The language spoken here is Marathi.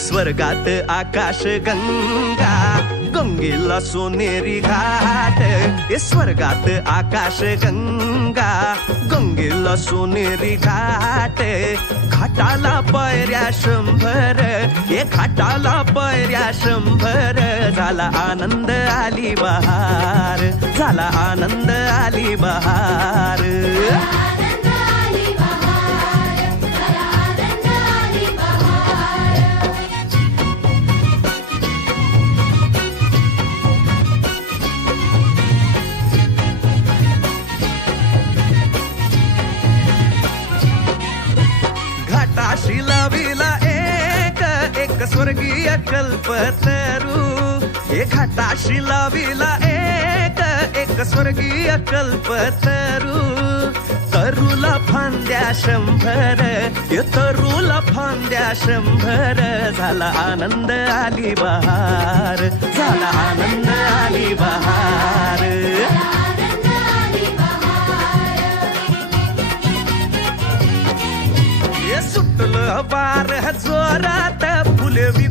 स्वर्गात आकाश गंगा, गंगेला सोनेरी घाट. स्वर्गात आकाश गंगा, गंगेला सोनेरी घाट. घाटाला पायऱ्या 100, घाटाला पायऱ्या 100. झाला आनंद आली बहार, झाला आनंद आली बहार. घाटाशी लाविला एक स्वर्गीय कल्पतरू. घाटाशी लाविला एक स्वर्गीय कल्पतरू. तरूला फांद्या 100, तरूला फांद्या 100. झाला आनंद आली बहार, झाला आनंद आली बहार. सुटलं वार